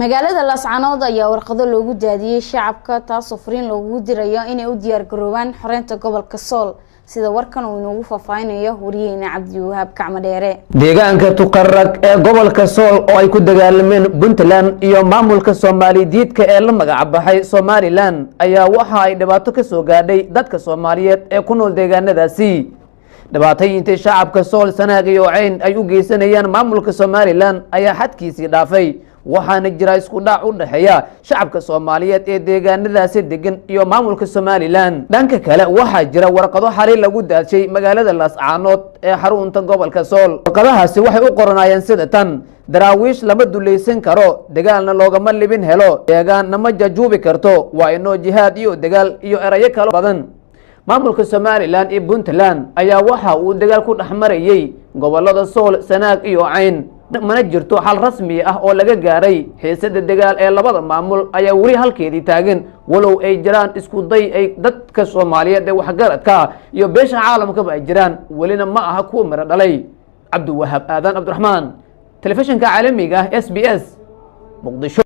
magaalada Laascaanood ayaa warqado loogu daadiyay shacabka taasoo fariin loogu dirayo inay u diyaar garoobaan xoreynta gobolka Sool sida warkan uu inoogu faahfaahinayo wariyayna Cabdiwahaab Kacmadheere. deegaanka Tuqarraq ee gobolka Sool oo ay ku dagaalameen Puntland iyo maamulka Soomaaliyeedka ee la magac baxay Somaliland ayaa waxa ay dhibaato ka soo gaadhay dadka Soomaaliyeed ee ku nool deegaanadaasi. dhibaatooyinka shacabka Sool Sanaag iyo Cayn ay u geysanayaan maamulka Somaliland ayaa xadkiisii dhaafay waxaana jira isku dhac u dhaxeeya shacabka Soomaaliyeed ee deegaanadaasi degan iyo maamulka Somaliland. dhanka kale waxaa jira warqado xariir lagu daadshay magaalada Laascaanood ee xarunta gobolka Sool. warqadahaasi waxay u qoranayaan sida tan: daraawiish lama dulaysan karo, dagaalna loogama libin helo, deegaanna ma jajuubi karto, waa inoo jihaad iyo dagaal iyo erayo kale badan. maamulka Somaliland iyo Puntland ayaa waxa uu dagaal ku dhaxmarayay gobolada Sool, Sanaag iyo Cayn. mana jirto xal rasmi ah oo laga gaaray xiisada dagaal ee labada maamul ayaa wali halkeedii taagan walow ay jiraan isku day ay dadka Soomaaliyeed ee waxgaradka iyo beesha caalamka ay jiraan walina ma aha kuwa mara dhalay. Cabdiwahaab Aadan Cabdiraxmaan, telefishinka caalamiga ah SBS Muqdisho.